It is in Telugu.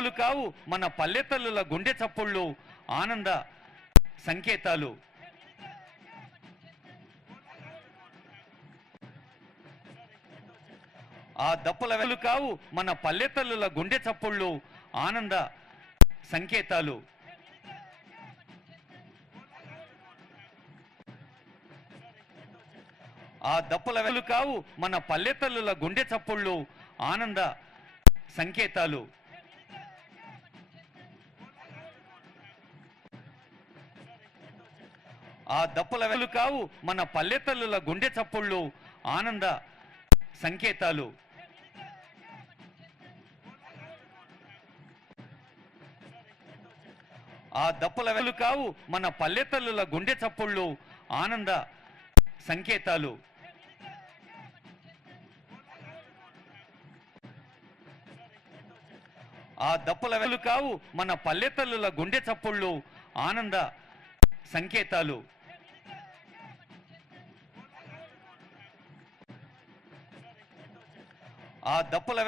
కావు మన పల్లెతల్లుల గుండె చప్పుళ్ళు ఆనంద సంకేతాలు. ఆ దప్పుల కావు మన పల్లెతల్లుల గుండె చప్పుళ్ళు ఆనంద సంకేతాలు. ఆ దప్పుల కావు మన పల్లెతల్లుల గుండె చప్పుళ్ళు ఆనంద సంకేతాలు. ఆ దప్పుల కావు మన పల్లెతల్లుల గుండె చప్పుళ్ళు ఆనంద సంకేతాలు. ఆ దప్పుల కావు మన పల్లెతల్లుల గుండె చప్పుళ్ళు ఆనంద సంకేతాలు. ఆ దప్పుల కావు మన పల్లెతల్లుల గుండె చప్పుళ్ళు ఆనంద సంకేతాలు. ఆ దప్పుల